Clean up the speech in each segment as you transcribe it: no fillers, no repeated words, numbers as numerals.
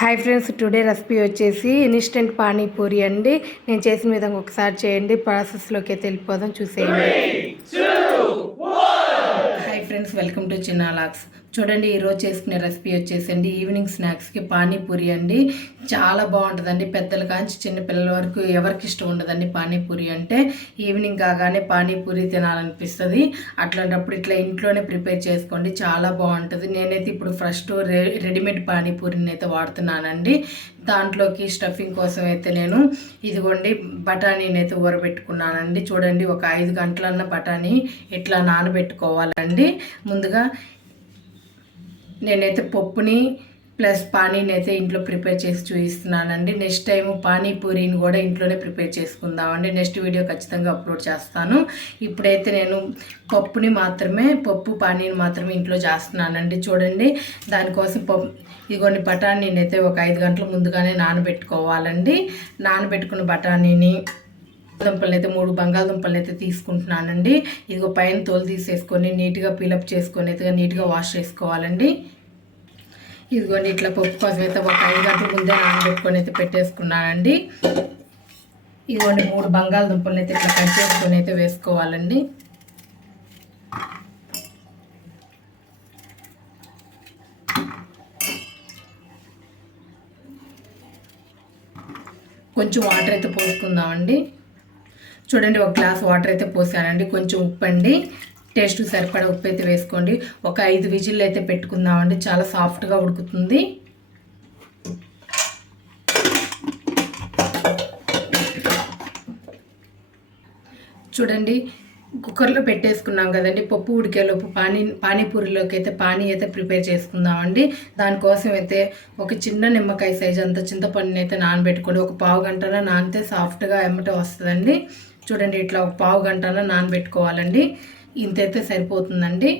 Hi friends, today recipe వచ్చేసి instant panipuri అండి. నేను చేసిన విధంగా ఒకసారి చేయండి. ప్రాసెస్లోకి అయితే వెళ్ళిపోదాం, చూసేయండి. హాయ్ ఫ్రెండ్స్, వెల్కమ్ టు చిన్న లాక్స్. చూడండి, ఈరోజు చేసుకునే రెసిపీ వచ్చేసండి ఈవినింగ్ స్నాక్స్కి పానీపూరి అండి. చాలా బాగుంటుందండి. పెద్దల కాంచి చిన్న పిల్లల వరకు ఎవరికి ఇష్టం ఉండదండి పానీపూరి అంటే. ఈవినింగ్ కాగానే పానీపూరి తినాలనిపిస్తుంది. అట్లాంటప్పుడు ఇట్లా ఇంట్లోనే ప్రిపేర్ చేసుకోండి, చాలా బాగుంటుంది. నేనైతే ఇప్పుడు ఫస్ట్ రెడీమేడ్ పానీపూరిని అయితే వాడుతున్నానండి. దాంట్లోకి స్టఫింగ్ కోసం అయితే నేను ఇదిగోండి బఠానీని అయితే ఊరబెట్టుకున్నానండి. చూడండి, ఒక 5 గంటలన్న బఠానీ ఇట్లా నానబెట్టుకోవాలండి. ముందుగా నేనైతే పప్పుని ప్లస్ పానీని అయితే ఇంట్లో ప్రిపేర్ చేసి చూపిస్తున్నానండి. నెక్స్ట్ టైం పానీపూరిని కూడా ఇంట్లోనే ప్రిపేర్ చేసుకుందామండి. నెక్స్ట్ వీడియో ఖచ్చితంగా అప్లోడ్ చేస్తాను. ఇప్పుడైతే నేను పప్పు పానీని మాత్రమే ఇంట్లో చేస్తున్నానండి. చూడండి, దానికోసం ఇదిగోండి బఠానీని అయితే ఒక 5 గంటల ముందుగానే నానబెట్టుకోవాలండి. నానబెట్టుకున్న బఠానీని బంగాళదుంపలు అయితే 3 బంగాళదుంపలు అయితే తీసుకుంటున్నానండి. ఇదిగో పైన తోలు తీసేసుకొని నీట్గా పీలప్ చేసుకొని అయితే నీట్గా వాష్ చేసుకోవాలండి. ఇదిగోండి ఇట్లా పప్పు కోసం అయితే ఒక 5 గంటల ముందే నానబెట్టుకొని అయితే పెట్టేసుకున్నానండి. ఇదిగోండి 3 బంగాళదుంపలు అయితే ఇట్లా కట్ చేసుకొని అయితే వేసుకోవాలండి. కొంచెం వాటర్ అయితే పోసుకుందామండి. చూడండి, ఒక గ్లాస్ వాటర్ అయితే పోసానండి. కొంచెం ఉప్పు అండి, టేస్ట్ సరిపడా ఉప్పు అయితే వేసుకోండి. ఒక 5 విజిల్లు అయితే పెట్టుకుందామండి. చాలా సాఫ్ట్గా ఉడుకుతుంది. చూడండి, కుక్కర్లో పెట్టేసుకున్నాం కదండి. పప్పు ఉడికేలోపు పానీపూరిలోకి అయితే పానీ అయితే ప్రిపేర్ చేసుకుందామండి. దానికోసం అయితే ఒక చిన్న నిమ్మకాయ సైజు అంత చింతపండుని అయితే నానబెట్టుకోండి. ఒక పావు గంటన నానితే సాఫ్ట్గా ఎమ్మట వస్తుందండి. చూడండి, ఇట్లా ఒక పావు గంటన నానబెట్టుకోవాలండి. ఇంతైతే సరిపోతుందండి.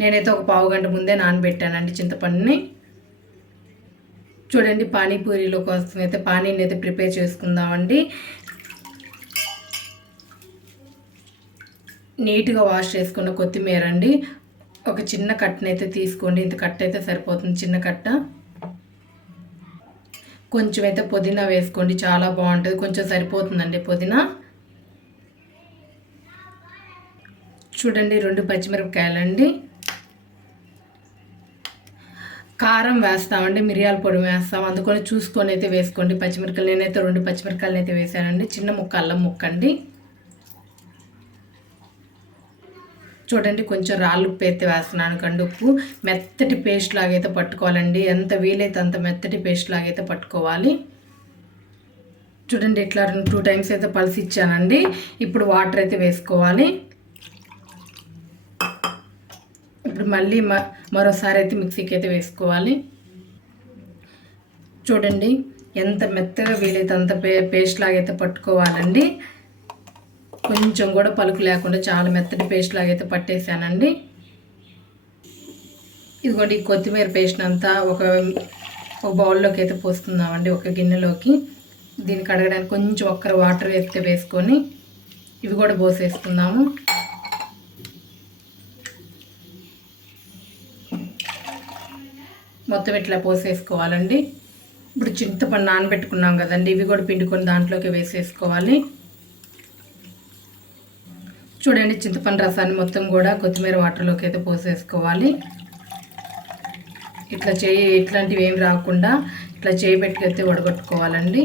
నేనైతే ఒక పావు గంట ముందే నానబెట్టానండి చింతపండుని. చూడండి, పానీపూరిలో కోసం అయితే పానీని అయితే ప్రిపేర్ చేసుకుందామండి. నీట్గా వాష్ చేసుకున్న కొత్తిమీర అండి, ఒక చిన్న కట్టనైతే తీసుకోండి. ఇంత కట్ట అయితే సరిపోతుంది, చిన్న కట్ట. కొంచెం అయితే పుదీనా వేసుకోండి, చాలా బాగుంటుంది. కొంచెం సరిపోతుందండి పుదీనా. చూడండి, 2 పచ్చిమిరపకాయలండి. కారం వేస్తామండి, మిరియాల పొడి వేస్తాం, అందుకని చూసుకొని అయితే వేసుకోండి పచ్చిమిరపకాయలు. నేనైతే 2 పచ్చిమిరపకాయలు అయితే వేసానండి. చిన్న ముక్క అల్లం ముక్క అండి. చూడండి, కొంచెం రాళ్ళు ఉప్పు అయితే వేస్తున్నాను. కండి ఉప్పు మెత్తటి పేస్ట్ లాగైతే పట్టుకోవాలండి. ఎంత వీలైతే అంత మెత్తటి పేస్ట్ లాగైతే పట్టుకోవాలి. చూడండి, ఇట్లా 2 టైమ్స్ అయితే పలిసి ఇచ్చానండి. ఇప్పుడు వాటర్ అయితే వేసుకోవాలి. ఇప్పుడు మళ్ళీ మరోసారి అయితే మిక్సీకి అయితే వేసుకోవాలి. చూడండి, ఎంత మెత్తగా వీలైతే అంత పేస్ట్ లాగైతే పట్టుకోవాలండి. కొంచెం కూడా పలుకు లేకుండా చాలా మెత్తటి పేస్ట్ లాగైతే పట్టేసానండి. ఇదిగోండి, కొత్తిమీర పేస్ట్ అంతా ఒక బౌల్లోకి అయితే పోసుకుందామండి, ఒక గిన్నెలోకి. దీన్ని కడగడానికి కొంచెం ఒక్కరు వాటర్ అయితే వేసుకొని ఇవి కూడా పోసేసుకుందాము. మొత్తం ఇట్లా పోసేసుకోవాలండి. ఇప్పుడు చింతపండు నానబెట్టుకున్నాం కదండి, ఇవి కూడా పిండుకొని దాంట్లోకి వేసేసుకోవాలి. చూడండి, చింతపండు రసాన్ని మొత్తం కూడా కొత్తిమీర వాటర్లోకి అయితే పోసేసుకోవాలి. ఇట్లాంటివి ఏం రాకుండా ఇట్లా చేయి పెట్టుకైతే వడగొట్టుకోవాలండి.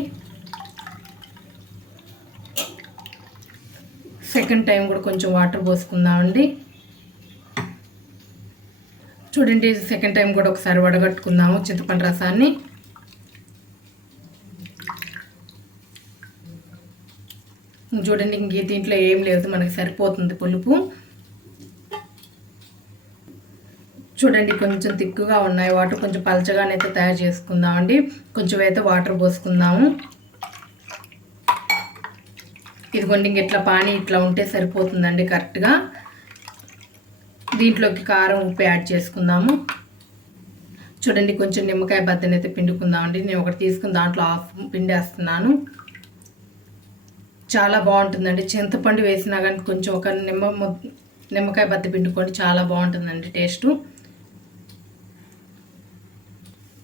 సెకండ్ టైం కూడా కొంచెం వాటర్ పోసుకుందామండి. చూడండి, సెకండ్ టైం కూడా ఒకసారి వడగట్టుకుందాము చింతపండు రసాన్ని. చూడండి, ఇంక దీంట్లో ఏం లేదు, మనకి సరిపోతుంది పులుపు. చూడండి, కొంచెం తిక్కుగా ఉన్నాయి వాటర్. కొంచెం పలచగానైతే తయారు చేసుకుందామండి. కొంచెం అయితే వాటర్ పోసుకుందాము. ఇదిగోండి, ఇంక ఇట్లా పానీ ఇట్లా ఉంటే సరిపోతుందండి కరెక్ట్గా. దీంట్లోకి కారం ఉప్పు యాడ్ చేసుకుందాము. చూడండి, కొంచెం నిమ్మకాయ బద్దనైతే పిండుకుందామండి. నేను ఒకటి తీసుకుని దాంట్లో హాఫ్ పిండేస్తున్నాను. చాలా బాగుంటుందండి. చింతపండు వేసినా కానీ కొంచెం ఒక నిమ్మకాయ బద్ద పిండుకోండి, చాలా బాగుంటుందండి టేస్టు.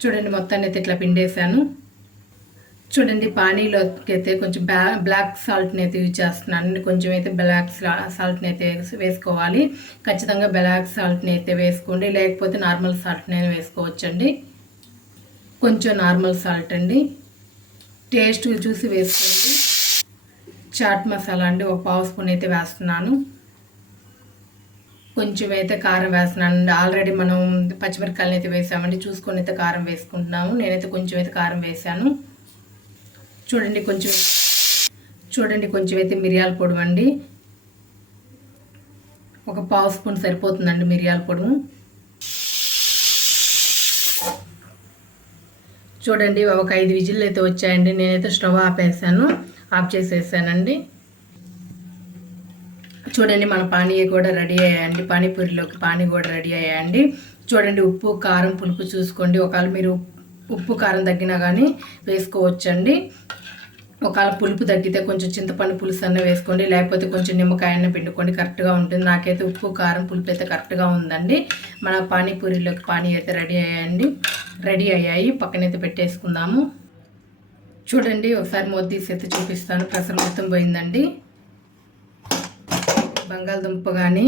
చూడండి మొత్తాన్ని అయితే ఇట్లా పిండేసాను. చూడండి పానీలోకి అయితే కొంచెం బ్లాక్ సాల్ట్ని అయితే యూజ్ చేస్తున్నాను. కొంచెం అయితే బ్లాక్ సాల్ట్ని అయితే వేసుకోవాలి. ఖచ్చితంగా బ్లాక్ సాల్ట్ని అయితే వేసుకోండి, లేకపోతే నార్మల్ సాల్ట్ని వేసుకోవచ్చండి. కొంచెం నార్మల్ సాల్ట్ అండి, టేస్ట్ చూసి వేసుకోండి. చాట్ మసాలా అండి 1 పావు స్పూన్ అయితే వేస్తున్నాను. కొంచెం అయితే కారం వేస్తున్నాను అండి. ఆల్రెడీ మనం పచ్చిమిరపకాయలు అయితే వేసామండి, చూసుకొని అయితే కారం వేసుకుంటున్నాము. నేనైతే కొంచెం అయితే కారం వేసాను. చూడండి కొంచెం అయితే మిరియాల పొడి అండి, 1 పావు స్పూన్ సరిపోతుందండి మిరియాల పొడి. చూడండి ఒక 5 విజిల్లు అయితే వచ్చాయండి. నేనైతే స్టవ్ ఆఫ్ చేసేసానండి. చూడండి మన పానీ కూడా రెడీ అయ్యాయండి, పానీపూరిలోకి పానీ కూడా రెడీ అయ్యాయండి. చూడండి ఉప్పు కారం పులుపు చూసుకోండి. ఒకవేళ మీరు ఉప్పు కారం తగ్గినా కానీ వేసుకోవచ్చండి. ఒకవేళ పులుపు తగ్గితే కొంచెం చింతపండు పులుసు అన్న వేసుకోండి, లేకపోతే కొంచెం నిమ్మకాయన్న పిండుకోండి, కరెక్ట్గా ఉంటుంది. నాకైతే ఉప్పు కారం పులుపు అయితే కరెక్ట్గా ఉందండి. మన పానీపూరిలోకి పానీ అయితే రెడీ అయ్యాయి. పక్కనైతే పెట్టేసుకుందాము. చూడండి ఒకసారి మూత తీసి అయితే చూపిస్తాను. ప్రెషర్ మొత్తం పోయిందండి. బంగాళదుంప కానీ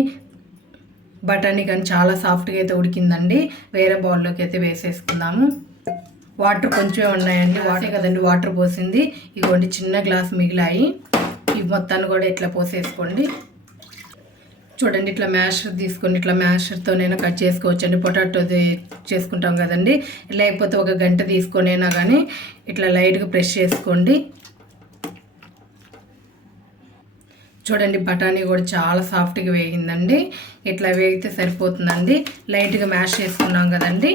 బఠానీ కానీ చాలా సాఫ్ట్గా అయితే ఉడికిందండి. వేరే బౌల్లోకి అయితే వేసేసుకుందాము. వాటర్ కొంచెమే ఉన్నాయండి, వాటర్ పోసింది. ఇదిగోండి చిన్న గ్లాస్ మిగిలాయి. ఇవి మొత్తాన్ని కూడా ఇట్లా పోసేసుకోండి. చూడండి ఇట్లా మ్యాషర్ తీసుకొని ఇట్లా మ్యాషర్తోనైనా కట్ చేసుకోవచ్చండి. పొటాటో చేసుకుంటాం కదండి, లేకపోతే 1 గంట తీసుకొనైనా కానీ ఇట్లా లైట్గా ప్రెస్ చేసుకోండి. చూడండి బఠానీ కూడా చాలా సాఫ్ట్గా వేగిందండి. ఇట్లా వేగితే సరిపోతుందండి. లైట్గా మ్యాష్ చేసుకున్నాం కదండి,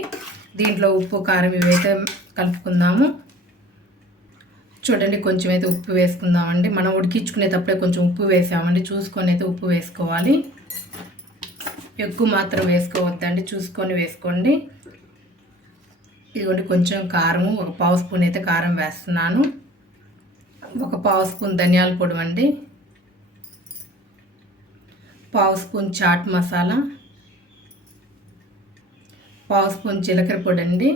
దీంట్లో ఉప్పు కారం ఇవైతే కలుపుకుందాము. చూడండి కొంచెం అయితే ఉప్పు వేసుకుందామండి. మనం ఉడికించుకునేటప్పుడే కొంచెం ఉప్పు వేసామండి, చూసుకొని అయితే ఉప్పు వేసుకోవాలి. ఎక్కువ మాత్రం వేసుకోవద్దండి, చూసుకొని వేసుకోండి. ఇదిగోండి కొంచెం కారము 1 పావు స్పూన్ అయితే కారం వేస్తున్నాను. 1 పావు స్పూన్ ధనియాల పొడి అండి, 1 పావు స్పూన్ చాట్ మసాలా, 1 పావు స్పూన్ జీలకర్ర పొడి అండి,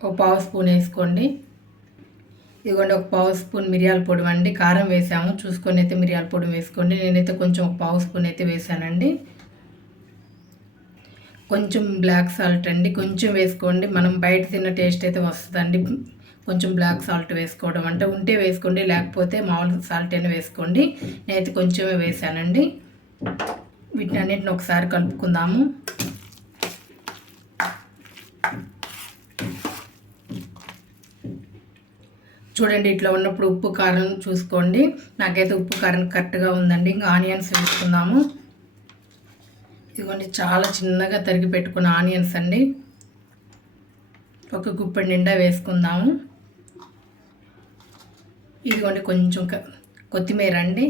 1 పావు స్పూన్ వేసుకోండి. ఇదిగోండి 1 పావు స్పూన్ మిరియాల పొడి అండి. కారం వేసాము, చూసుకొని అయితే మిరియాల పొడి వేసుకోండి. నేనైతే కొంచెం 1 పావు స్పూన్ అయితే వేసానండి. కొంచెం బ్లాక్ సాల్ట్ అండి, కొంచెం వేసుకోండి. మనం బయట తిన్న టేస్ట్ అయితే వస్తుందండి కొంచెం బ్లాక్ సాల్ట్ వేసుకోవడం. అంటే ఉంటే వేసుకోండి, లేకపోతే మామూలు సాల్ట్ అయినా వేసుకోండి. నేనైతే కొంచెమే వేసానండి. వీటిని అన్నింటిని ఒకసారి కలుపుకుందాము. చూడండి ఇట్లా ఉన్నప్పుడు ఉప్పు కారం చూసుకోండి. నాకైతే ఉప్పు కారం కరెక్ట్గా ఉందండి. ఇంకా ఆనియన్స్ వేసుకుందాము. ఇదిగోండి చాలా చిన్నగా తరిగి పెట్టుకున్న ఆనియన్స్ అండి, 1 గుప్పెడు నిండా వేసుకుందాము. ఇదిగోండి కొంచెం కొత్తిమీర అండి,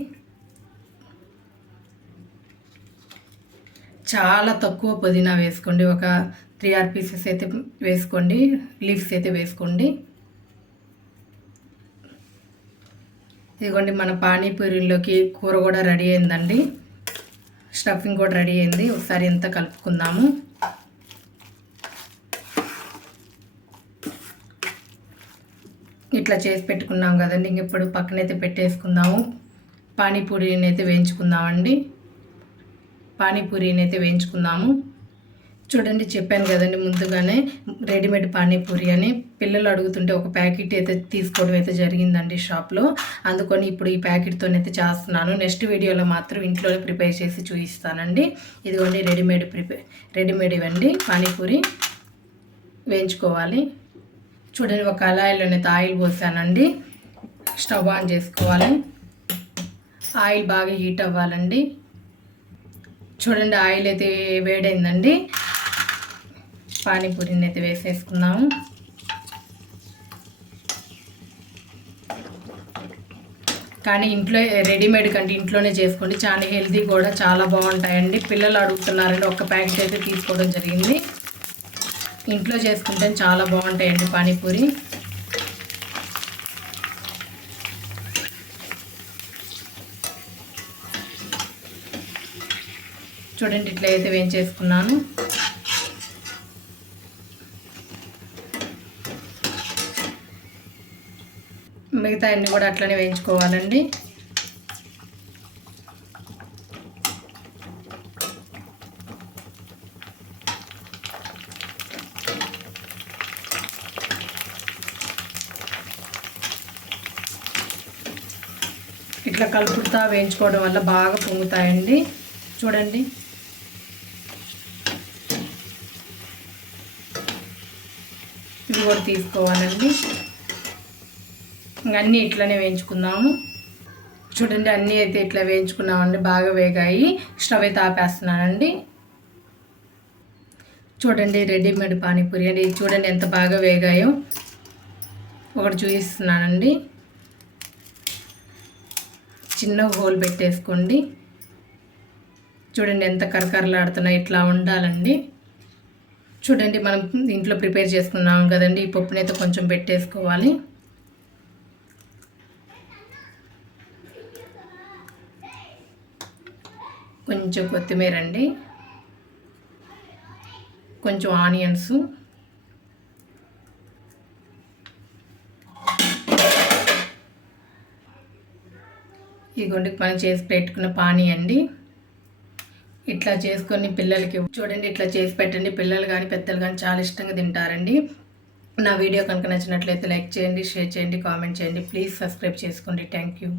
చాలా తక్కువ పుదీనా వేసుకోండి. 3-6 పీసెస్ అయితే వేసుకోండి, లీవ్స్ అయితే వేసుకోండి. ఇదిగోండి మన పానీపూరిలోకి కూర కూడా రెడీ అయిందండి, స్టఫింగ్ కూడా రెడీ అయింది. ఒకసారి ఎంత కలుపుకుందాము. ఇట్లా చేసి పెట్టుకున్నాం కదండి, ఇంక ఇప్పుడు పక్కనైతే పెట్టేసుకుందాము. పానీపూరిని అయితే వేయించుకుందాము. చూడండి చెప్పాను కదండి ముందుగానే రెడీమేడ్ పానీపూరి అని. పిల్లలు అడుగుతుంటే 1 ప్యాకెట్ అయితే తీసుకోవడం అయితే జరిగిందండి షాప్లో. అందుకని ఇప్పుడు ఈ ప్యాకెట్తోనైతే చేస్తున్నాను. నెక్స్ట్ వీడియోలో మాత్రం ఇంట్లోనే ప్రిపేర్ చేసి చూపిస్తానండి. ఇదిగోండి రెడీమేడ్ ఇవ్వండి పానీపూరి వేయించుకోవాలి. చూడండి ఒక కళాయిలోనైతే ఆయిల్ పోసానండి. స్టవ్ ఆన్ చేసుకోవాలి. ఆయిల్ బాగా హీట్ అవ్వాలండి. చూడండి ఆయిల్ అయితే వేడైందండి. పానీపూరిని అయితే వేసేసుకుందాము. కానీ రెడీమేడ్ కంటే ఇంట్లోనే చేసుకోండి, చాలా హెల్తీ కూడా, చాలా బాగుంటాయండి. పిల్లలు అడుగుతున్నారండి, 1 ప్యాకెట్ అయితే తీసుకోవడం జరిగింది. ఇంట్లో చేసుకుంటే చాలా బాగుంటాయండి పానీపూరి. చూడండి ఇట్లా అయితే వేయించేసుకున్నాను. మిగతా అన్నీ కూడా అట్లనే వేయించుకోవాలండి. ఇట్లా కలుపుతా వేయించుకోవడం వల్ల బాగా పొంగుతాయండి. చూడండి, ఇవి కూడా తీసుకోవాలండి. అన్నీ ఇట్లనే వేయించుకుందాము. చూడండి, అన్నీ అయితే ఇట్లా వేయించుకున్నామండి, బాగా వేగాయి. స్టవ్ అయితే ఆపేస్తున్నానండి. చూడండి, రెడీమేడ్ పానీపూరి అండి. చూడండి ఎంత బాగా వేగాయో. ఒకటి చూపిస్తున్నానండి. చిన్న హోల్ పెట్టేసుకోండి. చూడండి ఎంత కరకరలాడుతున్నాయి. ఇట్లా ఉండాలండి. చూడండి, మనం ఇంట్లో ప్రిపేర్ చేసుకున్నాం కదండి, ఈ పప్పునైతే కొంచెం పెట్టేసుకోవాలి. కొంచెం కొత్తిమీర అండి, కొంచెం ఆనియన్స్, ఇదిగోండి మనం చేసి పెట్టుకున్న పానీ అండి. ఇట్లా చేసుకొని పిల్లలకి చూడండి, ఇట్లా చేసి పెట్టండి. పిల్లలు కానీ పెద్దలు కానీ చాలా ఇష్టంగా తింటారండి. నా వీడియో కనుక నచ్చినట్లయితే లైక్ చేయండి, షేర్ చేయండి, కామెంట్ చేయండి. ప్లీజ్ సబ్స్క్రైబ్ చేసుకోండి. Thank you.